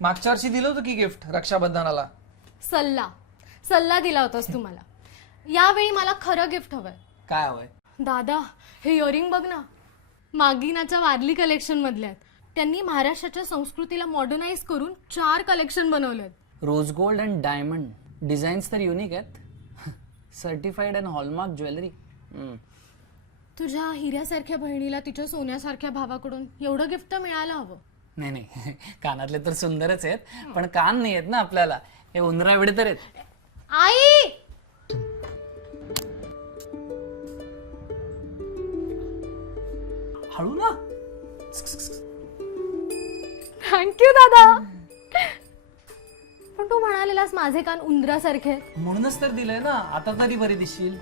मागच्या वर्षी दिलं होतं की गिफ्ट रक्षाबंधनाला. सल्ला दिला होतास तू मला. यावेळी मला खरं गिफ्ट हवंय. काय हवंय? दादा, हे इयरिंग बघ ना, मागिनाच्या वारली कलेक्शन मधले आहेत. त्यांनी महाराष्ट्राच्या संस्कृतीला मॉडर्नाइज करून 4 कलेक्शन बनवलेत. Rose gold and diamond designs तर युनिक आहेत. Certified and hallmark jewellery. तुझ्या हिऱ्यासारख्या बहिणीला तिच्या सोन्यासारख्या भावाकडून एवढं गिफ्ट तर मिळायला हवं. नाही नाही, कानातले तर सुंदरच आहेत, पण कान नाही आहेत ना आपल्याला. हे उंदरा एवढे तर आहेत. आई, हळू ना. थँक्यू दादा. पण तू म्हणालेलास माझे कान उंदरासारखे आहेत. म्हणूनच तर दिलंय ना, आता तरी बरी दिसशील.